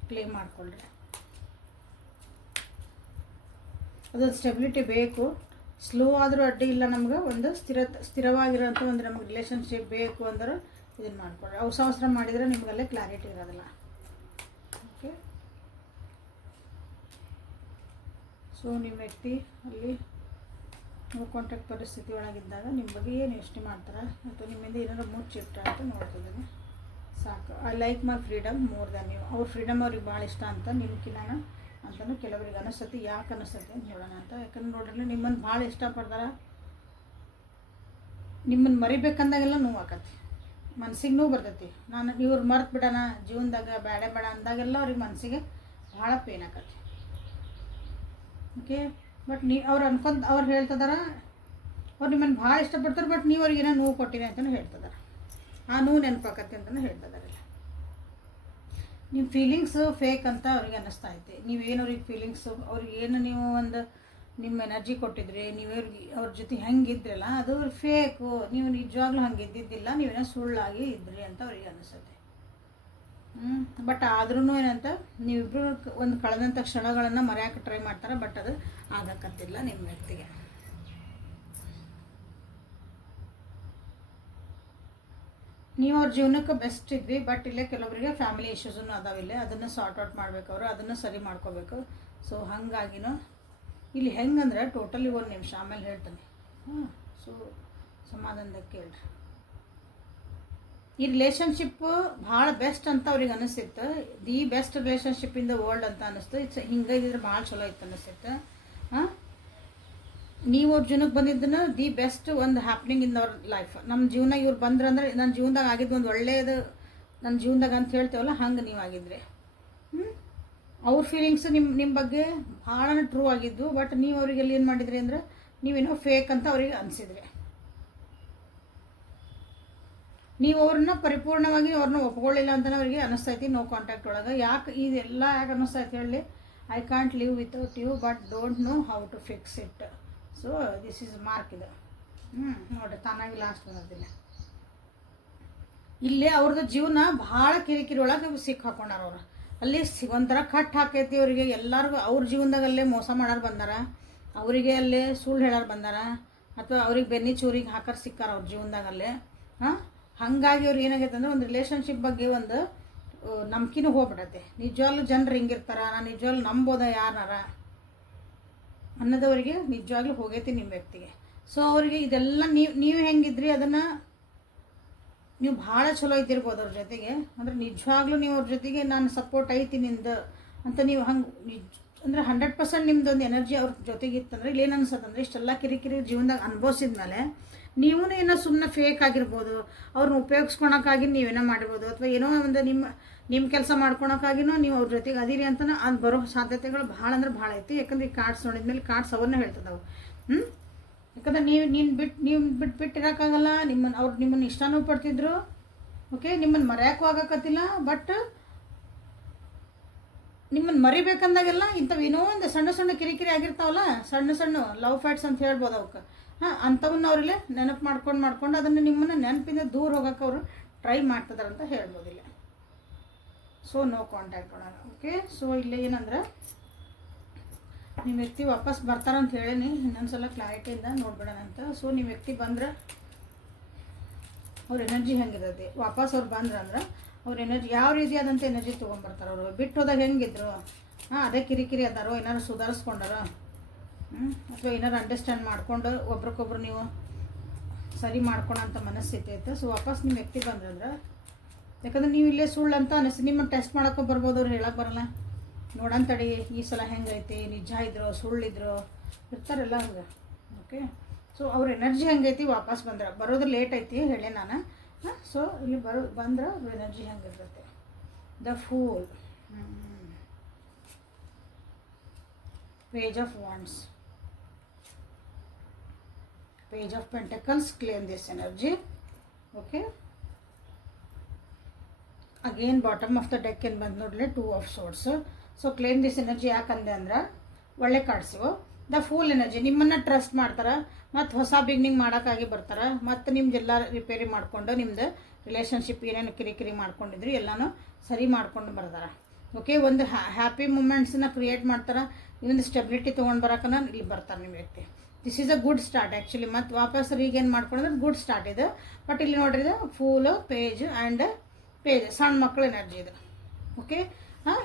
ಕ್ಲೇಮ್ ಮಾಡಿಕೊಳ್ಳ್ರಿ. ಅದೊಂದು ಸ್ಟೆಬಿಲಿಟಿ ಬೇಕು. ಸ್ಲೋ ಆದರೂ ಅಡ್ಡಿ ಇಲ್ಲ, ನಮ್ಗೆ ಒಂದು ಸ್ಥಿರವಾಗಿರೋಂಥ ಒಂದು ನಮ್ಗೆ ರಿಲೇಷನ್ಶಿಪ್ ಬೇಕು ಅಂದ್ರೆ ಇದನ್ನು ಮಾಡ್ಕೊಳ್ರಿ. ಅವಸರ ಮಾಡಿದರೆ ನಿಮಗಲ್ಲೇ ಕ್ಲಾರಿಟಿ ಇರೋದಿಲ್ಲ. ಓಕೆ, ಸೊ ನಿಮ್ಮ ವ್ಯಕ್ತಿ ಅಲ್ಲಿ ನೋ ಕಾಂಟ್ಯಾಕ್ಟ್ ಪರಿಸ್ಥಿತಿ ಒಳಗಿದ್ದಾಗ ನಿಮ್ಮ ಬಗ್ಗೆ ಏನು ಯೋಚನೆ ಮಾಡ್ತಾರೆ ಅಥವಾ ನಿಮ್ಮಿಂದ ಏನಾದ್ರು ಮುಚ್ಚಿಟ್ಟ ಅಂತ ನೋಡ್ತಿದ್ದೀನಿ. ಸಾಕು. I like my freedom more than you. ಅವ್ರ ಫ್ರೀಡಮ್ ಅವ್ರಿಗೆ ಭಾಳ ಇಷ್ಟ ಅಂತ ನಿಮ್ಕಿನ ಅಂತಲೂ ಕೆಲವರಿಗೆ ಅನಿಸ್ತತಿ. ಯಾಕೆ ಅನಿಸ್ತತಿ ಅಂತ ನೋಡೋಣ ಅಂತ. ಯಾಕಂದ್ರೆ ನೋಡ್ರಿ ನಿಮ್ಮನ್ನು ಭಾಳ ಇಷ್ಟಪಡ್ತಾರೆ, ನಿಮ್ಮನ್ನು ಮರಿಬೇಕಂದಾಗೆಲ್ಲ ನೋವು ಆಕತಿ, ಮನ್ಸಿಗೆ ನೋವು ಬರ್ತೈತಿ. ನಾನು ಇವ್ರು ಮರ್ತು ಬಿಡೋಣ ಜೀವನದಾಗ ಬೇಡ ಅಂದಾಗೆಲ್ಲ ಅವ್ರಿಗೆ ಮನಸ್ಸಿಗೆ ಭಾಳ ಪೇನ್ ಆಕತಿ. ಓಕೆ, ಬಟ್ ಅವ್ರು ಹೇಳ್ತಿದಾರ ಅವ್ರು ನಿಮ್ಮನ್ನು ಭಾಳ ಇಷ್ಟಪಡ್ತಾರೆ, ಬಟ್ ನೀವು ಅವ್ರಿಗೆ ಏನೋ ನೋವು ಕೊಟ್ಟಿರಿ ಅಂತಲೂ ಹೇಳ್ತಿದಾರೆ. ಆ ನೋವು ನೆನಪಾಕತ್ತೆ ಅಂತಲೂ ಹೇಳ್ತಿದ್ದಾರೆ. ನಿಮ್ಮ ಫೀಲಿಂಗ್ಸು ಫೇಕ್ ಅಂತ ಅವ್ರಿಗೆ ಅನ್ನಿಸ್ತಾ ಐತಿ. ನೀವೇನು ಅವ್ರಿಗೆ ಫೀಲಿಂಗ್ಸು ಅವ್ರಿಗೆ ಏನು ನೀವು ಒಂದು ನಿಮ್ಮ ಎನರ್ಜಿ ಕೊಟ್ಟಿದ್ರಿ, ನೀವ್ರಿಗೆ ಅವ್ರ ಜೊತೆ ಹೆಂಗಿದ್ರಲ್ಲ ಅದು ಫೇಕು, ನೀವು ನಿಜವಾಗ್ಲೂ ಹಂಗೆ ಇದ್ದಿದ್ದಿಲ್ಲ, ನೀವೇನೋ ಸುಳ್ಳಾಗಿ ಇದ್ರಿ ಅಂತ ಅವ್ರಿಗೆ ಅನ್ನಿಸುತ್ತೆ. ಬಟ್ ಆದ್ರೂ ಏನಂತ ನೀವಿಬ್ಬರು ಒಂದು ಕಳೆದಂಥ ಕ್ಷಣಗಳನ್ನು ಮರೆಯೋಕೆ ಟ್ರೈ ಮಾಡ್ತಾರೆ, ಬಟ್ ಅದು ಆಗಕತ್ತಿಲ್ಲ ನಿಮ್ಮ ವ್ಯಕ್ತಿಗೆ. ನೀವು ಅವ್ರ ಜೀವನಕ್ಕೆ ಬೆಸ್ಟ್ ಇದ್ವಿ, ಬಟ್ ಇಲ್ಲೇ ಕೆಲವರಿಗೆ ಫ್ಯಾಮಿಲಿ ಇಶ್ಯೂಸನ್ನು ಅದಾವಿಲ್ಲ, ಅದನ್ನು ಸಾರ್ಟ್ ಔಟ್ ಮಾಡ್ಬೇಕು, ಅವರು ಅದನ್ನು ಸರಿ ಮಾಡ್ಕೋಬೇಕು. ಸೊ ಹಾಗಾಗಿನೂ ಇಲ್ಲಿ ಹೆಂಗಂದ್ರೆ ಟೋಟಲಿ 1 ನಿಮಿಷ ಆಮೇಲೆ ಹೇಳ್ತಾನೆ. ಸೊ ಸಮಾಧಾನದಾಗ ಕೇಳ್ರಿ. ಈ ರಿಲೇಷನ್ಶಿಪ್ಪು ಭಾಳ ಬೆಸ್ಟ್ ಅಂತ ಅವ್ರಿಗೆ ಅನಿಸ್ತಿತ್ತು. The best relationship in the world ಅಂತ ಅನ್ನಿಸ್ತು. ಹಿಂಗೆ ಇದ್ದಿದ್ರೆ ಭಾಳ ಚಲೋ ಇತ್ತು ಅನ್ನಿಸ್ತಿತ್ತು. ನೀವು ಅವ್ರ ಜೀವನಕ್ಕೆ ಬಂದಿದ್ದನ್ನು ದಿ ಬೆಸ್ಟ್ ಒಂದು ಹ್ಯಾಪ್ನಿಂಗ್ ಇನ್ ಅವ್ರ ಲೈಫ್. ನಮ್ಮ ಜೀವನ ಇವ್ರು ಬಂದ್ರಂದ್ರೆ ನನ್ನ ಜೀವನದಾಗ ಆಗಿದ್ದು ಒಂದು ಒಳ್ಳೆಯದು ನನ್ನ ಜೀವನದಾಗ ಅಂತ ಹೇಳ್ತೇವಲ್ಲ, ಹಂಗೆ ನೀವು ಆಗಿದ್ರಿ. ಅವ್ರ ಫೀಲಿಂಗ್ಸ್ ನಿಮ್ಮ ಬಗ್ಗೆ ಭಾಳ ಟ್ರೂ ಆಗಿದ್ದು, ಬಟ್ ನೀವು ಅವ್ರಿಗೆ ಎಲ್ಲಿ ಏನು ಮಾಡಿದ್ರಿ ಅಂದ್ರೆ ನೀವೇನೋ ಫೇಕ್ ಅಂತ ಅವ್ರಿಗೆ ಅನಿಸಿದ್ರಿ. ನೀವು ಅವ್ರನ್ನ ಪರಿಪೂರ್ಣವಾಗಿ ಅವ್ರನ್ನ ಒಪ್ಕೊಳ್ಳಿಲ್ಲ ಅಂತಲೇ ಅವರಿಗೆ ಅನ್ನಿಸ್ತೈತಿ ನೋ ಕಾಂಟ್ಯಾಕ್ಟ್ ಒಳಗೆ. ಇದೆಲ್ಲ ಯಾಕೆ ಅನ್ನಿಸ್ತೈತಿ ಹೇಳಿ, I can't live without you but don't know how to fix it. So this is mark ಇದು. ನೋಡಿರಿ ತಾನಾಗಿ ಲಾಸ್ಟ್ ಬರೋದಿಲ್ಲ. ಇಲ್ಲೇ ಅವ್ರದ್ದು ಜೀವನ ಭಾಳ ಕಿರಿಕಿರಿ ಒಳಗೆ ಸಿಕ್ಕಾಕೊಂಡಾರ ಅವ್ರು. ಅಲ್ಲಿ ಒಂಥರ ಕಟ್ ಹಾಕೈತಿ ಅವರಿಗೆ. ಎಲ್ಲರಿಗೂ ಅವ್ರ ಜೀವನದಾಗ ಅಲ್ಲೇ ಮೋಸ ಮಾಡೋರು ಬಂದಾರ, ಅವರಿಗೆ ಅಲ್ಲೇ ಸುಳ್ಳು ಹೇಳೋರು ಬಂದಾರ, ಅಥವಾ ಅವ್ರಿಗೆ ಬೆನ್ನಿ ಚೂರಿಗೆ ಹಾಕೋರು ಸಿಕ್ಕಾರ ಅವ್ರ ಜೀವನದಾಗಲ್ಲೇ. ಹಾಗಾಗಿ ಅವ್ರಿಗೆ ಏನಾಗೈತೆ ಅಂದರೆ ಒಂದು ರಿಲೇಷನ್ಶಿಪ್ ಬಗ್ಗೆ ಒಂದು ನಂಬಿಕೆನೂ ಹೋಗ್ಬಿಡತ್ತೆ. ನಿಜವಾಗ್ಲೂ ಜನರು ಹಿಂಗಿರ್ತಾರ, ನಾನು ನಿಜವಾಗ್ಲೂ ನಂಬೋದ ಯಾರನಾರ ಅನ್ನೋದವರಿಗೆ ನಿಜವಾಗ್ಲೂ ಹೋಗೈತಿ ನಿಮ್ಮ ವ್ಯಕ್ತಿಗೆ. ಸೊ ಅವರಿಗೆ ಇದೆಲ್ಲ ನೀವು ಹೆಂಗಿದ್ರಿ ಅದನ್ನು ನೀವು ಭಾಳ ಚಲೋ ಇದ್ದಿರ್ಬೋದು ಅವ್ರ ಜೊತೆಗೆ. ಅಂದರೆ ನಿಜವಾಗ್ಲೂ ನೀವು ಅವ್ರ ಜೊತೆಗೆ ನಾನು ಸಪೋರ್ಟ್ ಐತಿ ನಿಂದು ಅಂತ ನೀವು ಹಂಗೆ ಅಂದರೆ 100% ನಿಮ್ದೊಂದು ಎನರ್ಜಿ ಅವ್ರ ಜೊತೆಗೆ ಇತ್ತಂದ್ರೆ ಇಲ್ಲಿ ಏನು ಅನ್ಸತ್ತಂದ್ರೆ ಇಷ್ಟೆಲ್ಲ ಕಿರಿಕಿರಿ ಜೀವನದಾಗ ಅನುಭವಿಸಿದ ಮೇಲೆ ನೀವೂ ಏನೋ ಸುಮ್ಮನೆ ಫೇಕ್ ಆಗಿರ್ಬೋದು, ಅವ್ರನ್ನ ಉಪಯೋಗಿಸ್ಕೊಳಕ್ಕಾಗಿ ನೀವೇನೋ ಮಾಡಿರ್ಬೋದು, ಅಥವಾ ಏನೋ ಒಂದು ನಿಮ್ಮ ಕೆಲಸ ಮಾಡ್ಕೊಳಕ್ಕಾಗಿನೂ ನೀವು ಅವ್ರ ಜೊತೆಗೆ ಅದೀರಿ ಅಂತ ಅದು ಬರೋ ಸಾಧ್ಯತೆಗಳು ಭಾಳ ಅಂದ್ರೆ ಭಾಳ ಐತಿ. ಯಾಕಂದ್ರೆ ಈ ಕಾರ್ಡ್ಸ್ ನೋಡಿದ್ಮೇಲೆ ಕಾರ್ಡ್ಸ್ ಅವನ್ನ ಹೇಳ್ತದವು. ಯಾಕಂದ್ರೆ ನೀವು ಬಿಟ್ಟಿರೋಕ್ಕಾಗಲ್ಲ. ಅವ್ರು ನಿಮ್ಮನ್ನು ಇಷ್ಟನೂ ಪಡ್ತಿದ್ರು, ಓಕೆ, ನಿಮ್ಮನ್ನು ಮರೆಯೋಕ್ಕೂ ಆಗಕತ್ತಿಲ್ಲ. ಬಟ್ ನಿಮ್ಮನ್ನು ಮರಿಬೇಕಂದಾಗೆಲ್ಲ ಇಂಥವೇನೋ ಒಂದು ಸಣ್ಣ ಸಣ್ಣ ಕಿರಿಕಿರಿ ಆಗಿರ್ತಾವಲ್ಲ, ಸಣ್ಣ ಸಣ್ಣ ಲವ್ ಫೈಟ್ಸ್ ಅಂತ ಹೇಳ್ಬೋದು ಅವಕ್ಕೆ. ಅಂಥವನ್ನ ಅವ್ರಲ್ಲೇ ನೆನಪು ಮಾಡ್ಕೊಂಡು ಅದನ್ನು ನಿಮ್ಮನ್ನು ನೆನಪಿಂದ ದೂರ ಹೋಗೋಕೆ ಅವರು ಟ್ರೈ ಮಾಡ್ತಿದಾರೆ ಅಂತ ಹೇಳ್ಬೋದಿಲ್ಲ. ಸೊ ನೋ ಕಾಂಟ್ಯಾಕ್ಟ್ ಒಳಗ. ಓಕೆ, ಸೊ ಇಲ್ಲಿ ಏನಂದ್ರೆ ನಿಮ್ಮ ವ್ಯಕ್ತಿ ವಾಪಸ್ ಬರ್ತಾರಂತ ಹೇಳೀನಿ. ಇನ್ನೊಂದು ಸಲ ಕ್ಲಾರಿಟಿಯಿಂದ ನೋಡ್ಬಿಡೋಣ ಅಂತ. ಸೊ ನಿಮ್ಮ ವ್ಯಕ್ತಿ ಬಂದ್ರೆ ಅವ್ರ ಎನರ್ಜಿ ಹೆಂಗಿರ್ತೈತಿ, ವಾಪಸ್ ಅವ್ರು ಬಂದ್ರಂದ್ರೆ ಅವ್ರ ಎನರ್ಜಿ ಯಾವ ರೀತಿಯಾದಂಥ ಎನರ್ಜಿ ತೊಗೊಂಬರ್ತಾರೆ. ಅವರು ಬಿಟ್ಟು ಹೋದಾಗ ಹೆಂಗಿದ್ರು, ಅದೇ ಕಿರಿಕಿರಿ ಅದಾರೋ, ಏನಾರು ಸುಧಾರಿಸ್ಕೊಂಡಾರೋ, ಅಥವಾ ಏನಾರು ಅಂಡರ್ಸ್ಟ್ಯಾಂಡ್ ಮಾಡ್ಕೊಂಡು ಒಬ್ರಿಗೊಬ್ರು ನೀವು ಸರಿ ಮಾಡ್ಕೊಳಂಥ ಮನಸ್ಥಿತಿ ಐತೆ. ಸೊ ವಾಪಸ್ ನಿಮ್ಮ ವ್ಯಕ್ತಿ ಬಂದ್ರಂದ್ರೆ, ಯಾಕಂದ್ರೆ ನೀವು ಇಲ್ಲೇ ಸುಳ್ಳು ಅಂತ ಅನಿಸ್ತು, ನಿಮ್ಮನ್ನು ಟೆಸ್ಟ್ ಮಾಡೋಕೆ ಬರ್ಬೋದು, ಅವ್ರು ಹೇಳಕ್ಕೆ ಬರಲ್ಲ. ನೋಡೋಣ ತಡಿ ಈ ಸಲ ಹೆಂಗೈತಿ, ನಿಜ ಇದ್ರು ಸುಳ್ಳಿದ್ರು ಇರ್ತಾರಲ್ಲ ಹಂಗೆ. ಓಕೆ, ಸೊ ಅವ್ರ ಎನರ್ಜಿ ಹೆಂಗೈತಿ ವಾಪಸ್ ಬರೋದು ಲೇಟ್ ಐತಿ ಹೇಳಿ ನಾನು. ಸೊ ಇಲ್ಲಿ ಬಂದ್ರೆ ಅವ್ರ ಎನರ್ಜಿ ಹೆಂಗಿರ್ತೈತೆ. The fool, page of wands, page of pentacles, claim this energy. Okay, again bottom of the deck ಏನು ಬಂದು ನೋಡಲಿ, 2 of swords. So claim this energy ಯಾಕಂದೆ ಅಂದ್ರೆ ಒಳ್ಳೆ ಕಾರ್ಡ್ಸಿವು. ದ ಫೂಲ್ ಎನರ್ಜಿ, ನಿಮ್ಮನ್ನು ಟ್ರಸ್ಟ್ ಮಾಡ್ತಾರೆ, ಮತ್ತು ಹೊಸ ಬಿಗ್ನಿಂಗ್ ಮಾಡೋಕ್ಕಾಗಿ ಬರ್ತಾರೆ, ಮತ್ತು ನಿಮ್ದೆಲ್ಲ ರಿಪೇರಿ ಮಾಡಿಕೊಂಡು ನಿಮ್ಮದು ರಿಲೇಷನ್ಶಿಪ್ ಏನೇನು ಕಿರಿಕಿರಿ ಮಾಡ್ಕೊಂಡಿದ್ರಿ ಎಲ್ಲನೂ ಸರಿ ಮಾಡ್ಕೊಂಡು ಬರ್ತಾರೆ. ಓಕೆ, ಒಂದು ಹ್ಯಾಪಿ ಮೂಮೆಂಟ್ಸನ್ನ ಕ್ರಿಯೇಟ್ ಮಾಡ್ತಾರೆ, ಒಂದು ಸ್ಟೆಬಿಲಿಟಿ ತೊಗೊಂಡು ಬರೋಕನ ಇಲ್ಲಿ ಬರ್ತಾರೆ ನಿಮ್ಮ ವ್ಯಕ್ತಿ. This is a good start actually. ಮತ್ತು ವಾಪಸ್ ಈಗೇನು ಮಾಡ್ಕೊಂಡ್ರೆ ಗುಡ್ ಸ್ಟಾರ್ಟ್ ಇದೆ. ಬಟ್ ಇಲ್ಲಿ ನೋಡ್ರಿ ಇದು ಫೂಲು, ಪೇಜ್ ಆ್ಯಂಡ್ ಪೇಜ್, ಸಣ್ಣ ಮಕ್ಕಳ ಎನರ್ಜಿ ಇದು. ಓಕೆ,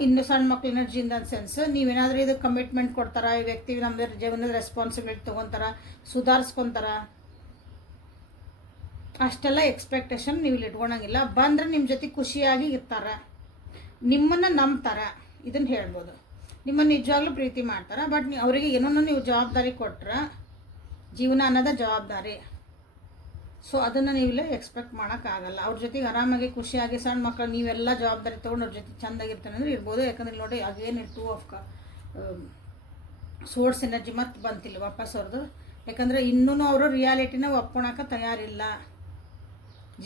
ಇನ್ನು ಸಣ್ಣ ಮಕ್ಳ ಎನರ್ಜಿಯಿಂದ ಸೆನ್ಸ್ ನೀವೇನಾದರೂ ಇದು ಕಮಿಟ್ಮೆಂಟ್ ಕೊಡ್ತಾರ, ಈ ವ್ಯಕ್ತಿ ನಮ್ಮದು ಜೀವನದ ರೆಸ್ಪಾನ್ಸಿಬಿಲಿಟಿ ತೊಗೊತಾರ, ಸುಧಾರಿಸ್ಕೊತಾರ, ಅಷ್ಟೆಲ್ಲ ಎಕ್ಸ್ಪೆಕ್ಟೇಷನ್ ನೀವು ಇಲ್ಲಿ ಇಟ್ಕೊಳಂಗಿಲ್ಲ. ಬಂದ್ರೆ ನಿಮ್ಮ ಜೊತೆ ಖುಷಿಯಾಗಿ ಇರ್ತಾರೆ, ನಿಮ್ಮನ್ನು ನಂಬ್ತಾರೆ, ಇದನ್ನು ಹೇಳ್ಬೋದು. ನಿಮ್ಮನ್ನು ನಿಜವಾಗ್ಲೂ ಪ್ರೀತಿ ಮಾಡ್ತಾರೆ. ಬಟ್ ಅವರಿಗೆ ಏನೋ ನೀವು ಜವಾಬ್ದಾರಿ ಕೊಟ್ರೆ, ಜೀವನ ಅನ್ನೋದ ಜವಾಬ್ದಾರಿ. ಸೊ ಅದನ್ನು ನೀವಿಲ್ಲ ಎಕ್ಸ್ಪೆಕ್ಟ್ ಮಾಡೋಕ್ಕಾಗಲ್ಲ. ಅವ್ರ ಜೊತೆಗೆ ಆರಾಮಾಗಿ ಖುಷಿಯಾಗಿ ಸಣ್ಣ ಮಕ್ಕಳು ನೀವೆಲ್ಲ ಜವಾಬ್ದಾರಿ ತೊಗೊಂಡು ಅವ್ರ ಜೊತೆ ಚೆಂದಾಗಿರ್ತಾನೆ ಅಂದ್ರೆ ಇರ್ಬೋದು. ಯಾಕಂದ್ರೆ ನೋಡಿ ಅಗೇನು 2 ಆಫ್ ಸೋರ್ಸ್ ಎನರ್ಜಿ ಮತ್ತೆ ಬಂತಿಲ್ಲ ವಾಪಸ್ ಅವ್ರದ್ದು. ಯಾಕಂದರೆ ಇನ್ನೂ ಅವರು ರಿಯಾಲಿಟಿನ ಒಪ್ಕೊಳಕ್ಕೆ ತಯಾರಿಲ್ಲ.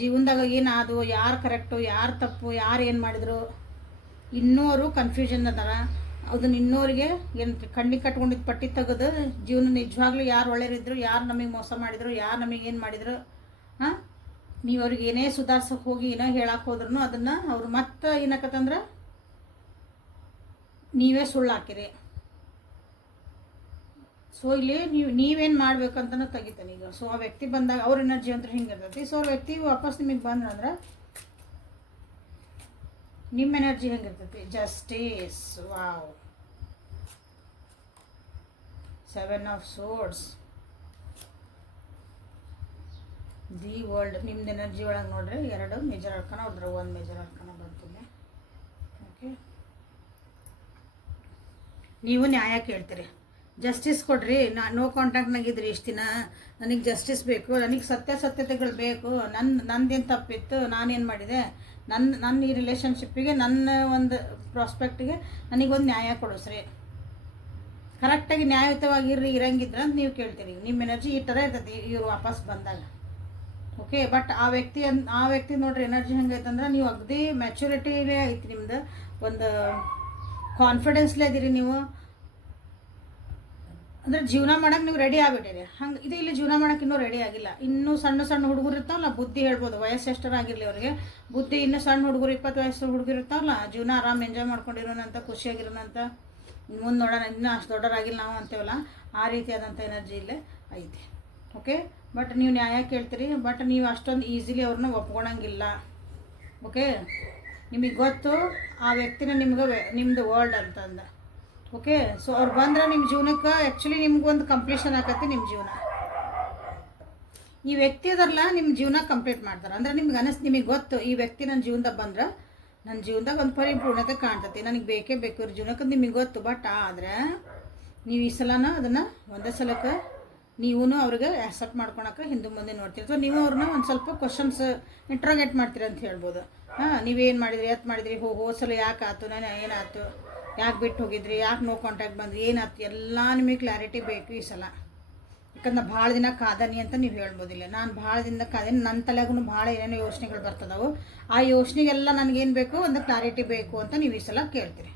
ಜೀವನದಾಗ ಏನಾದು, ಯಾರು ಕರೆಕ್ಟು, ಯಾರು ತಪ್ಪು, ಯಾರು ಏನು ಮಾಡಿದ್ರು, ಇನ್ನೂ ಅವರು ಕನ್ಫ್ಯೂಷನ್ ಅದಾರ. ಅದನ್ನ ಇನ್ನೋರಿಗೆ ಏನು ಕಣ್ಣಿಗೆ ಕಟ್ಕೊಂಡಿದ್ದು ಪಟ್ಟಿ ತೆಗೆದು ಜೀವನ ನಿಜವಾಗ್ಲೂ ಯಾರು ಒಳ್ಳೆಯರಿದ್ರು, ಯಾರು ನಮಗೆ ಮೋಸ ಮಾಡಿದ್ರು, ಯಾರು ನಮಗೇನು ಮಾಡಿದ್ರು, ನೀವು ಅವ್ರಿಗೆ ಏನೇ ಸುಧಾರ್ಸಕ್ಕೆ ಹೋಗಿ ಏನೋ ಹೇಳಕ್ಕೆ ಹೋದ್ರೂ ಅದನ್ನು ಅವ್ರು ಮತ್ತೆ ಏನಾಕತ್ತಂದ್ರೆ ನೀವೇ ಸುಳ್ಳು ಹಾಕಿರಿ. ಸೊ ಇಲ್ಲಿ ನೀವೇನು ಮಾಡ್ಬೇಕಂತನೂ ತೆಗಿತಾನೆ ಈಗ. ಸೊ ಆ ವ್ಯಕ್ತಿ ಬಂದಾಗ ಅವ್ರ ಎನರ್ಜಿ ಅಂದ್ರೆ ಹಿಂಗಿರ್ತೈತಿ. ಸೊ ಅವ್ರ ವ್ಯಕ್ತಿ ವಾಪಸ್ ನಿಮಗೆ ಬಂದ್ರಂದ್ರೆ ನಿಮ್ಮ ಎನರ್ಜಿ ಹೆಂಗಿರ್ತೈತಿ. Justice, wow, 7 of swords, the world. ನಿಮ್ದು ಎನರ್ಜಿ ಒಳಗೆ ನೋಡ್ರಿ 2 ಮೇಜರ್ ಅರ್ಕನ, ಅವ್ರದ್ರ 1 ಮೇಜರ್ ಅರ್ಕನ ಬರ್ತೀನಿ. ಓಕೆ, ನೀವು ನ್ಯಾಯ ಕೇಳ್ತೀರಿ. ಜಸ್ಟಿಸ್ ಕೊಡ್ರಿ. ನೋ ಕಾಂಟ್ಯಾಕ್ಟ್ನಾಗಿದ್ರಿ ಇಷ್ಟು ದಿನ, ನನಗೆ ಜಸ್ಟಿಸ್ ಬೇಕು, ನನಗೆ ಸತ್ಯತೆಗಳು ಬೇಕು, ನಂದೇನು ತಪ್ಪಿತ್ತು, ನಾನೇನು ಮಾಡಿದೆ, ನನ್ನ ಈ ರಿಲೇಷನ್ಶಿಪ್ಪಿಗೆ, ನನ್ನ ಒಂದು ಪ್ರಾಸ್ಪೆಕ್ಟಿಗೆ ನನಗೊಂದು ನ್ಯಾಯ ಕೊಡಿಸ್ರಿ. ಕರೆಕ್ಟಾಗಿ ನ್ಯಾಯಯುತವಾಗಿರ್ರಿ ಇರಂಗಿದ್ರೆ ಅಂತ ನೀವು ಕೇಳ್ತೀರಿ. ನಿಮ್ಮ ಎನರ್ಜಿ ಈ ಥರ ಇರ್ತೈತಿ ಇವ್ರು ವಾಪಸ್ ಬಂದಾಗ. ಓಕೆ, ಬಟ್ ಆ ವ್ಯಕ್ತಿ ನೋಡ್ರಿ ಎನರ್ಜಿ ಹೆಂಗೈತಂದ್ರೆ, ನೀವು ಅಗದಿ ಮ್ಯಾಚುರಿಟಿಲೇ ಐತಿ ನಿಮ್ದು, ಒಂದು ಕಾನ್ಫಿಡೆನ್ಸ್ಲೇ ಇದೀರಿ ನೀವು. ಅಂದರೆ ಜೀವನ ಮಾಡೋಕೆ ನೀವು ರೆಡಿ ಆಗಿಬಿಟ್ಟಿರಿ. ಹಂಗೆ ಇದು ಇಲ್ಲಿ ಜೀವನ ಮಾಡೋಕೆ ಇನ್ನೂ ರೆಡಿ ಆಗಿಲ್ಲ. ಇನ್ನೂ ಸಣ್ಣ ಹುಡುಗರು ಇರ್ತಾವಲ್ಲ, ಬುದ್ಧಿ ಹೇಳ್ಬೋದು, ವಯಸ್ಸು ಎಷ್ಟರಾಗಿರಲಿ ಅವ್ರಿಗೆ ಬುದ್ಧಿ. ಇನ್ನೂ ಸಣ್ಣ ಹುಡುಗರು 20 ವಯಸ್ಸು ಹುಡುಗರು ಇರ್ತಾವಲ್ಲ, ಜೀವನ ಆರಾಮ್ ಎಂಜಾಯ್ ಮಾಡ್ಕೊಂಡಿರೋಣಂತ, ಖುಷಿಯಾಗಿರೋಣಂತ, ಮುಂದೆ ನೋಡೋಣ, ಇನ್ನೂ ಅಷ್ಟು ದೊಡ್ಡರಾಗಿಲ್ಲ ನಾವು ಅಂತೇವಲ್ಲ, ಆ ರೀತಿಯಾದಂಥ ಎನರ್ಜಿ ಇಲ್ಲೇ ಐತಿ. ಓಕೆ, ಬಟ್ ನೀವು ನ್ಯಾಯ ಕೇಳ್ತೀರಿ, ಬಟ್ ನೀವು ಅಷ್ಟೊಂದು ಈಸಿಲಿ ಅವ್ರನ್ನ ಒಪ್ಕೊಳಂಗಿಲ್ಲ. ಓಕೆ, ನಿಮಗೆ ಗೊತ್ತು ಆ ವ್ಯಕ್ತಿನ ನಿಮ್ಮದು ವರ್ಲ್ಡ್ ಅಂತಂದು. ಓಕೆ, ಸೊ ಅವ್ರು ಬಂದ್ರೆ ನಿಮ್ಮ ಜೀವನಕ್ಕೆ ಆ್ಯಕ್ಚುಲಿ ನಿಮ್ಗೊಂದು ಕಂಪ್ಲೀಷನ್ ಆಕತಿ ನಿಮ್ಮ ಜೀವನ. ಈ ವ್ಯಕ್ತಿ ಅದರಲ್ಲ ನಿಮ್ಮ ಜೀವನ ಕಂಪ್ಲೀಟ್ ಮಾಡ್ತಾರೆ. ಅಂದರೆ ನಿಮಗೆ ಗೊತ್ತು ಈ ವ್ಯಕ್ತಿ ನನ್ನ ಜೀವನದಾಗ ಬಂದ್ರೆ ನನ್ನ ಜೀವನದಾಗ ಒಂದು ಪರಿಪೂರ್ಣತೆ ಕಾಣ್ತೈತಿ, ನನಗೆ ಬೇಕೇ ಬೇಕು ಇವ್ರ ಜೀವನಕ್ಕೆ ನಿಮಗೆ ಗೊತ್ತು. ಬಟ್ ಆದರೆ ನೀವು ಈ ಸಲನ ಅದನ್ನು ಒಂದೇ ಸಲಕ್ಕೆ ನೀವೂ ಅವ್ರಿಗೆ ಆ್ಯಕ್ಸೆಪ್ಟ್ ಮಾಡ್ಕೊಳಕ್ಕೆ ಹಿಂದೆ ಮುಂದೆ ನೋಡ್ತೀರಿ, ಅಥವಾ ನೀವು ಅವ್ರನ್ನ ಒಂದು ಸ್ವಲ್ಪ ಕ್ವಶನ್ಸ್ ಇಂಟ್ರೋಗೇಟ್ ಮಾಡ್ತೀರಿ ಅಂತ ಹೇಳ್ಬೋದು. ನೀವೇನು ಮಾಡಿದ್ರಿ, ಎತ್ತು ಮಾಡಿದ್ರಿ, ಹೋದ್ಸಲ ಯಾಕೆ ಆಯ್ತು, ನಾನು ಏನಾಯ್ತು, ಯಾಕೆ ಬಿಟ್ಟು ಹೋಗಿದ್ರಿ, ಯಾಕೆ ನೋ ಕಾಂಟ್ಯಾಕ್ಟ್ ಬಂದ್ರಿ, ಏನಾಯ್ತು, ಎಲ್ಲ ನಿಮಗೆ ಕ್ಲಾರಿಟಿ ಬೇಕು ಈ ಸಲ. ಯಾಕಂದ್ರೆ ಭಾಳ ದಿನ ಕಾದನಿ ಅಂತ ನೀವು ಹೇಳ್ಬೋದಿಲ್ಲ. ನಾನು ಭಾಳ ದಿನ ಕಾದೇನಿ, ನನ್ನ ತಲೆಗೂ ಭಾಳ ಏನೇನೋ ಯೋಚನೆಗಳು ಬರ್ತದವು. ಆ ಯೋಚನೆಗೆಲ್ಲ ನನಗೇನು ಬೇಕು, ಒಂದು ಕ್ಲಾರಿಟಿ ಬೇಕು ಅಂತ ನೀವು ಈ ಸಲ ಕೇಳ್ತೀರಿ.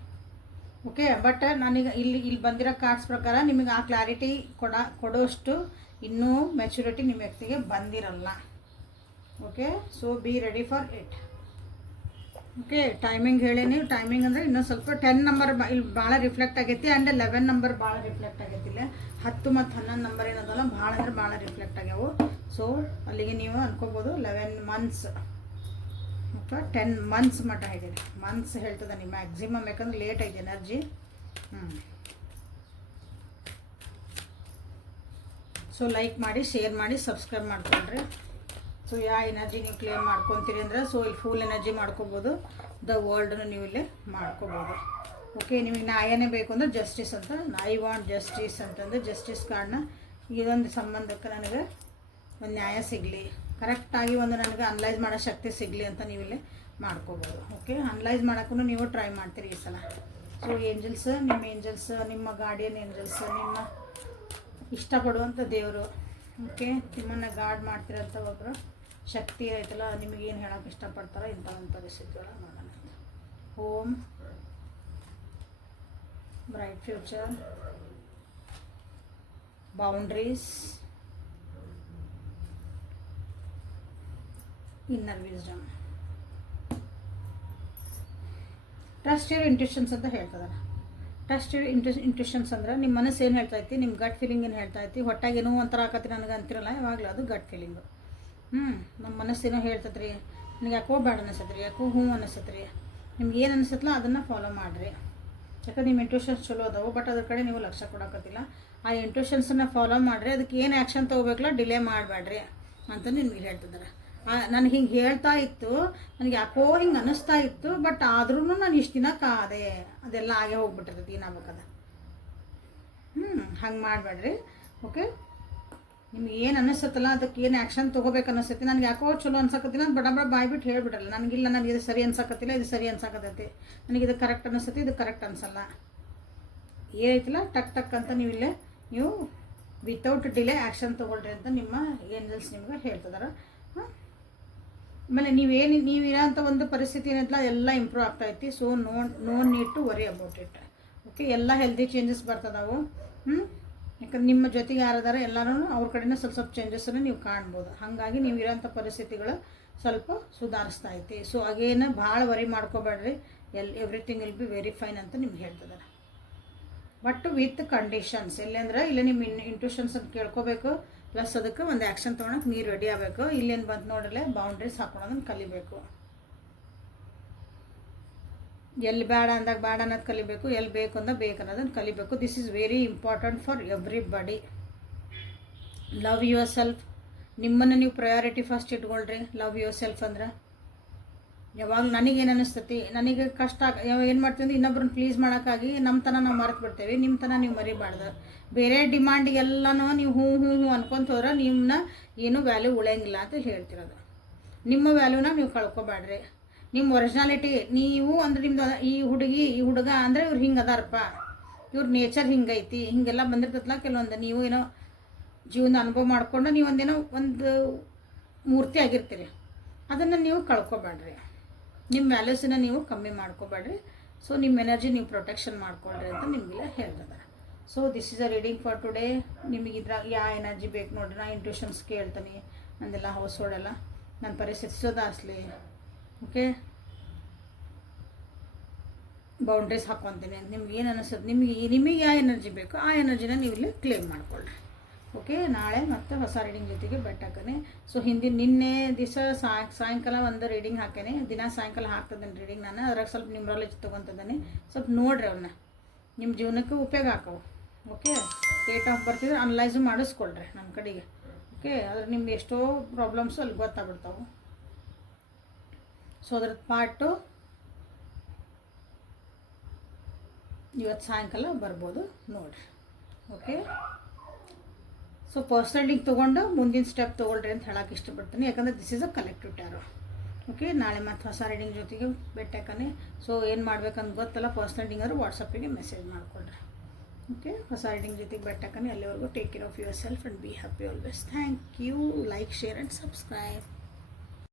ಓಕೆ, ಬಟ್ ನನಗೆ ಇಲ್ಲಿ ಬಂದಿರೋ ಕಾರ್ಡ್ಸ್ ಪ್ರಕಾರ ನಿಮಗೆ ಆ ಕ್ಲಾರಿಟಿ ಕೊಡೋಷ್ಟು ಇನ್ನೂ ಮೆಚುರಿಟಿ ನಿಮ್ಮ ವ್ಯಕ್ತಿಗೆ ಬಂದಿರಲ್ಲ. Okay, so be ready for it. Okay, timing ಹೇಳೀನಿ. ಟೈಮಿಂಗ್ ಅಂದರೆ ಇನ್ನೂ ಸ್ವಲ್ಪ 10 ನಂಬರ್ ಇಲ್ಲಿ ಭಾಳ ರಿಫ್ಲೆಕ್ಟ್ ಆಗೈತಿ, ಆ್ಯಂಡ್ 11 ನಂಬರ್ ಭಾಳ ರಿಫ್ಲೆಕ್ಟ್ ಆಗೈತಿ. ಇಲ್ಲ 10 ಮತ್ತು 11 ನಂಬರ್ ಏನದಲ್ಲ ಭಾಳ ಅಂದ್ರೆ ಭಾಳ ರಿಫ್ಲೆಕ್ಟ್ ಆಗ್ಯಾವು. ಸೊ ಅಲ್ಲಿಗೆ ನೀವು ಅನ್ಕೋಬೋದು 11 ಮಂತ್ಸ್ ಅಥವಾ 10 ಮಂತ್ಸ್ ಮಟ್ಟ ಹೇಳಿರಿ. ಮಂತ್ಸ್ ಹೇಳ್ತದೆ ನಿಮ್ಮ ಮ್ಯಾಕ್ಸಿಮಮ್, ಯಾಕಂದ್ರೆ ಲೇಟ್ ಐತೆ ಎನರ್ಜಿ. ಸೊ ಲೈಕ್ ಮಾಡಿ, ಶೇರ್ ಮಾಡಿ, ಸಬ್ಸ್ಕ್ರೈಬ್ ಮಾಡ್ಕೊಂಡ್ರಿ. ಸೊ ಯಾವ ಎನರ್ಜಿ ನೀವು ಕ್ಲೇಮ್ ಮಾಡ್ಕೊತೀರಿ ಅಂದರೆ, ಸೊ ಇಲ್ಲಿ ಫುಲ್ ಎನರ್ಜಿ ಮಾಡ್ಕೋಬೋದು, ದ ವರ್ಲ್ಡನ್ನು ನೀವು ಇಲ್ಲಿ ಮಾಡ್ಕೋಬೋದು. ಓಕೆ, ನಿಮಗೆ ನ್ಯಾಯನೇ ಬೇಕು ಅಂದರೆ ಜಸ್ಟಿಸ್ ಅಂತ, ಐ ವಾಂಟ್ ಜಸ್ಟಿಸ್ ಅಂತಂದರೆ ಜಸ್ಟಿಸ್ ಕಾರ್ಡ್ನ ಇದೊಂದು ಸಂಬಂಧಕ್ಕೆ ನನಗೆ ಒಂದು ನ್ಯಾಯ ಸಿಗಲಿ, ಕರೆಕ್ಟಾಗಿ ಒಂದು ನನಗೆ ಅನಲೈಸ್ ಮಾಡೋ ಶಕ್ತಿ ಸಿಗಲಿ ಅಂತ ನೀವು ಇಲ್ಲಿ ಮಾಡ್ಕೋಬೋದು. ಓಕೆ, ಅನಲೈಸ್ ಮಾಡೋಕ್ಕೂ ನೀವು ಟ್ರೈ ಮಾಡ್ತೀರಿ ಈ ಸಲ. ಸೊ ಏಂಜಲ್ಸ್, ನಿಮ್ಮ ಗಾರ್ಡಿಯನ್ ಏಂಜಲ್ಸ್, ನಿಮ್ಮ ಇಷ್ಟಪಡುವಂಥ ದೇವರು, ಓಕೆ, ನಿಮ್ಮನ್ನು ಗಾರ್ಡ್ ಮಾಡ್ತಿರೋಂಥ ಒಬ್ಬರು ಶಕ್ತಿ ಐತಲ್ಲ, ನಿಮಗೇನು ಹೇಳೋಕೆ ಇಷ್ಟಪಡ್ತಾರೋ ಇಂಥ ಒಂದು ಪರಿಸ್ಥಿತಿಯೊಳಗೆ ನೋಡೋಣ. Home, bright future, boundaries, inner wisdom, trust your intuitions ಅಂತ ಹೇಳ್ತದಲ್ಲ. ಟ್ರಸ್ಟ್ ಯುವರ್ ಇಂಟ್ಯೂಷನ್ಸ್ ಅಂದ್ರೆ ನಿಮ್ಮ ಮನಸ್ಸು ಏನು ಹೇಳ್ತೈತಿ, ನಿಮ್ಮ ಗಟ್ ಫೀಲಿಂಗ್ ಏನು ಹೇಳ್ತೈತಿ, ಹೊಟ್ಟಾಗೇನೋ ಒಂಥರ ಆಕತಿ ನನಗೆ ಅಂತಿರಲ್ಲ ಯಾವಾಗಲೂ, ಅದು ಗಟ್ ಫೀಲಿಂಗು. ನಮ್ಮ ಮನಸ್ಸೇನೋ ಹೇಳ್ತೈತೆ ರೀ, ನನಗೆ ಯಾಕೋ ಬೇಡ ಅನಿಸ್ತೈತೆ ರೀ, ಯಾಕೋ ಹ್ಞೂ ಅನಿಸ್ತೈತೆ ರೀ, ನಿಮ್ಗೆ ಏನು ಅನಿಸ್ತಲ್ಲ ಅದನ್ನು ಫಾಲೋ ಮಾಡಿರಿ. ಯಾಕಂದ್ರೆ ನಿಮ್ಮ ಇಂಟ್ಯೂಷನ್ಸ್ ಚಲೋ ಅದಾವೆ, ಬಟ್ ಅದ್ರ ಕಡೆ ನೀವು ಲಕ್ಷ್ಯ ಕೊಡೋಕತ್ತಿಲ್ಲ. ಆ ಇಂಟ್ಯೂಷನ್ಸನ್ನು ಫಾಲೋ ಮಾಡಿರಿ, ಅದಕ್ಕೆ ಏನು ಆ್ಯಕ್ಷನ್ ತೊಗೋಬೇಕಲ್ಲ ಡಿಲೇ ಮಾಡಬೇಡ್ರಿ ಅಂತ ನಿಮ್ಗೆ ಹೇಳ್ತಿದ್ದಾರೆ. ನನಗೆ ಹಿಂಗೆ ಹೇಳ್ತಾ ಇತ್ತು, ನನಗೆ ಯಾಕೋ ಹಿಂಗೆ ಅನ್ನಿಸ್ತಾ ಇತ್ತು, ಬಟ್ ಆದ್ರೂ ನಾನು ಇಷ್ಟು ದಿನ ಕಾದೆ, ಅದೆಲ್ಲ ಆಗೇ ಹೋಗ್ಬಿಟ್ಟಿರ್ತೈತಿ ಏನಾಗಬೇಕದ. ಹಂಗೆ ಮಾಡಬೇಡ್ರಿ. ಓಕೆ, ನಿಮ್ಗೆ ಏನು ಅನ್ನಿಸ್ತಲ್ಲ ಅದಕ್ಕೆ ಏನು ಆ್ಯಕ್ಷನ್ ತೊಗೋಬೇಕು ಅನ್ನಿಸ್ತೈತಿ. ನನಗೆ ಯಾಕೋ ಚಲೋ ಅನ್ಸಕತ್ತಿಲ್ಲ, ಬಡ ಬಾಯ್ಬಿಟ್ಟು ಹೇಳ್ಬಿಡಲ್ಲ, ನನಗಿಲ್ಲ, ನನಗೆ ಇದು ಸರಿ ಅನ್ಸಕತ್ತಿಲ್ಲ, ಇದು ಸರಿ ಅನ್ಸಕತ್ತೈತಿ, ನನಗೆ ಇದು ಕರೆಕ್ಟ್ ಅನ್ನಿಸ್ತೈತಿ, ಇದು ಕರೆಕ್ಟ್ ಅನ್ಸಲ್ಲ, ಏನೈತಿಲ್ಲ ಟಕ್ ಅಂತ ನೀವು ವಿತೌಟ್ ಡಿಲೇ ಆ್ಯಕ್ಷನ್ ತೊಗೊಳ್ರಿ ಅಂತ ನಿಮ್ಮ ಏಂಜಲ್ಸ್ ನಿಮ್ಗೆ ಹೇಳ್ತಿದಾರೆ. ಆಮೇಲೆ ನೀವಿರೋಂಥ ಒಂದು ಪರಿಸ್ಥಿತಿ ಏನಿಲ್ಲ ಎಲ್ಲ ಇಂಪ್ರೂವ್ ಆಗ್ತಾಯಿತಿ. So no need to worry about it. Okay, ಎಲ್ಲ ಹೆಲ್ದಿ ಚೇಂಜಸ್ ಬರ್ತದವು. ಯಾಕಂದ್ರೆ ನಿಮ್ಮ ಜೊತೆಗೆ ಯಾರದಾರ ಎಲ್ಲರೂ ಅವ್ರ ಕಡೆಯಿಂದ ಸ್ವಲ್ಪ ಚೇಂಜಸ್ಸನ್ನು ನೀವು ಕಾಣ್ಬೋದು. ಹಾಗಾಗಿ ನೀವು ಇರೋಂಥ ಪರಿಸ್ಥಿತಿಗಳು ಸ್ವಲ್ಪ ಸುಧಾರಿಸ್ತಾ ಐತಿ. ಸೊ ಅಗೇನು ಭಾಳ ವರಿ ಮಾಡ್ಕೋಬೇಡ್ರಿ, everything will be very fine ಅಂತ ನಿಮ್ಗೆ ಹೇಳ್ತಿದ್ದಾರೆ. But with conditions. ಇಲ್ಲೆಂದ್ರೆ ಇಲ್ಲಿ ನಿಮ್ಮ ಇಂಟ್ಯೂಷನ್ಸ್ ಅಂತ ಕೇಳ್ಕೋಬೇಕು, ಪ್ಲಸ್ ಅದಕ್ಕೆ ಒಂದು ಆ್ಯಕ್ಷನ್ ತೊಗೊಳಕ್ಕೆ ನೀವು ರೆಡಿ ಆಗಬೇಕು. ಇಲ್ಲೇನು ಬಂತು ನೋಡ್ರಲ್ಲೇ ಬೌಂಡ್ರೀಸ್ ಹಾಕೊಳೋದನ್ನು ಕಲಿಬೇಕು. ಎಲ್ಲಿ ಬೇಡ ಅಂದಾಗ ಬೇಡ ಅನ್ನೋದು ಕಲಿಬೇಕು, ಎಲ್ಲಿ ಬೇಕು ಅಂದಾಗ ಬೇಕು ಅನ್ನೋದನ್ನು ಕಲಿಬೇಕು. This is very important for everybody. Love yourself. ನಿಮ್ಮನ್ನು ನೀವು ಪ್ರಯಾರಿಟಿ ಫಸ್ಟ್ ಇಟ್ಕೊಳ್ರಿ. ಲವ್ ಯುವರ್ ಸೆಲ್ಫ್ ಅಂದ್ರೆ ಯಾವಾಗ ನನಗೇನು ಅನ್ನಿಸ್ತತಿ, ನನಗೆ ಕಷ್ಟ ಏನು ಮಾಡ್ತೀವಿ ಅಂದ್ರೆ ಇನ್ನೊಬ್ರನ್ನ ಪ್ಲೀಸ್ ಮಾಡೋಕ್ಕಾಗಿ ನಮ್ಮ ನಾವು ಮರೆತು ಬಿಡ್ತೇವೆ. ನಿಮ್ಮ ನೀವು ಮರಿಬಾರ್ದು. ಬೇರೆ ಡಿಮಾಂಡಿಗೆಲ್ಲನೂ ನೀವು ಹ್ಞೂ ಹ್ಞೂ ಹ್ಞೂ ಅನ್ಕೊಂತ ಹೋದ್ರೆ ನಿಮ್ಮನ್ನ ಏನೂ ವ್ಯಾಲ್ಯೂ ಉಳಿಯಂಗಿಲ್ಲ ಅಂತ ಹೇಳ್ತಿರೋದು. ನಿಮ್ಮ ವ್ಯಾಲ್ಯೂನ ನೀವು ಕಳ್ಕೊಬೇಡ್ರಿ. ನಿಮ್ಮ ಒರಿಜಿನಾಲಿಟಿ ನೀವು ಅಂದ್ರೆ ನಿಮ್ದು ಈ ಹುಡುಗಿ ಈ ಹುಡುಗ ಅಂದರೆ ಇವ್ರು ಹಿಂಗೆ ಅದಾರಪ್ಪ, ಇವ್ರ ನೇಚರ್ ಹಿಂಗೈತಿ, ಹಿಂಗೆಲ್ಲ ಬಂದಿರ್ತೈತಲ್ಲ ಕೆಲವೊಂದು. ನೀವು ಏನೋ ಜೀವನ ಅನುಭವ ಮಾಡಿಕೊಂಡು ನೀವು ಒಂದು ಮೂರ್ತಿ ಆಗಿರ್ತೀರಿ, ಅದನ್ನು ನೀವು ಕಳ್ಕೊಬೇಡ್ರಿ. ನಿಮ್ಮ ವ್ಯಾಲ್ಯೂಸನ್ನ ನೀವು ಕಮ್ಮಿ ಮಾಡ್ಕೋಬೇಡ್ರಿ. ಸೊ ನಿಮ್ಮ ಎನರ್ಜಿ ನೀವು ಪ್ರೊಟೆಕ್ಷನ್ ಮಾಡ್ಕೊಳ್ರಿ ಅಂತ ನಿಮಗೆಲ್ಲ ಹೇಳ್ತದೆ. So this is a reading for today. ನಿಮಗೆ ಇದ್ರಾಗ ಯಾವ ಎನರ್ಜಿ ಬೇಕು ನೋಡ್ರಿ, ನಾ ಇಂಟ್ಯೂಷನ್ಸ್ ಕೇಳ್ತೀನಿ. ನಂದೆಲ್ಲ ಹೌಸ್ ಹೊಡೆಲ್ಲ ನನ್ನ ಪರಿಸ್ಥಿತಿ ಸುಧಾರಿಸ್ಲಿ. Okay, boundaries ಹಾಕ್ಕೊತೀನಿ. ನಿಮ್ಗೆ ಏನು ಅನಿಸ್ತದೆ, ನಿಮಗೆ ಯಾವ ಎನರ್ಜಿ ಬೇಕು ಆ ಎನರ್ಜಿನ ನೀವು ಇಲ್ಲಿ ಕ್ಲೇಮ್ ಮಾಡ್ಕೊಳ್ಳ್ರಿ. ಓಕೆ, ನಾಳೆ ಮತ್ತೆ ಹೊಸ ರೀಡಿಂಗ್ ಜೊತೆಗೆ ಬೆಟ್ಟಾಕನೆ. ಸೊ ನಿನ್ನೆ ದಿವಸ ಸಾಯಂಕಾಲ ಒಂದು ರೀಡಿಂಗ್ ಹಾಕೇನೆ. ದಿನ ಸಾಯಂಕಾಲ ಹಾಕ್ತದೇನೆ ರೀಡಿಂಗ್ ನಾನು. ಅದ್ರಾಗ ಸ್ವಲ್ಪ ನ್ಯೂಮರಾಲಜಿ ತೊಗೊತಿದ್ದೇನೆ. ಸ್ವಲ್ಪ ನೋಡ್ರಿ ಅವನ್ನ, ನಿಮ್ಮ ಜೀವನಕ್ಕೆ ಉಪಯೋಗ ಹಾಕವು. ಓಕೆ, ಡೇಟ್ ಆಫ್ ಬರ್ತ್ ಇದ್ರೆ ಅನಲೈಸು ಮಾಡಿಸ್ಕೊಳ್ರಿ ನಮ್ಮ ಕಡೆಗೆ. ಓಕೆ, ಅದ್ರ ನಿಮ್ಗೆ ಎಷ್ಟೋ ಪ್ರಾಬ್ಲಮ್ಸು ಅಲ್ಲಿ ಗೊತ್ತಾಗ್ಬಿಡ್ತಾವೆ. ಸೊ ಅದ್ರದ್ದು ಪಾರ್ಟು ಇವತ್ತು ಸಾಯಂಕಾಲ ಬರ್ಬೋದು ನೋಡಿರಿ. ಓಕೆ, ಸೊ ಪರ್ಸ್ನಲ್ ರೀಡಿಂಗ್ ತೊಗೊಂಡು ಮುಂದಿನ ಸ್ಟೆಪ್ ತೊಗೊಳ್ರಿ ಅಂತ ಹೇಳೋಕೆ ಇಷ್ಟಪಡ್ತೀನಿ. ಯಾಕಂದರೆ this is a collective tarot. Okay, ನಾಳೆ ಮತ್ತೆ ಹೊಸ ರೀಡಿಂಗ್ ಜೊತೆಗೆ ಬೆಟ್ಟಾಕನೆ. ಸೊ ಏನು ಮಾಡ್ಬೇಕಂತ ಗೊತ್ತಲ್ಲ, ಪರ್ಸ್ನಲ್ ರೀಡಿಂಗ್ ಆದರೂ ವಾಟ್ಸಪ್ಪಿಗೆ ಮೆಸೇಜ್ ಮಾಡಿಕೊಡ್ರಿ. ಓಕೆ, ಹೊಸ ರೀಡಿಂಗ್ ಜೊತೆಗೆ ಬೆಟ್ಟಾಕನೆ. ಅಲ್ಲಿವರೆಗೂ take care of yourself and be happy always. Thank you. Like, share and subscribe.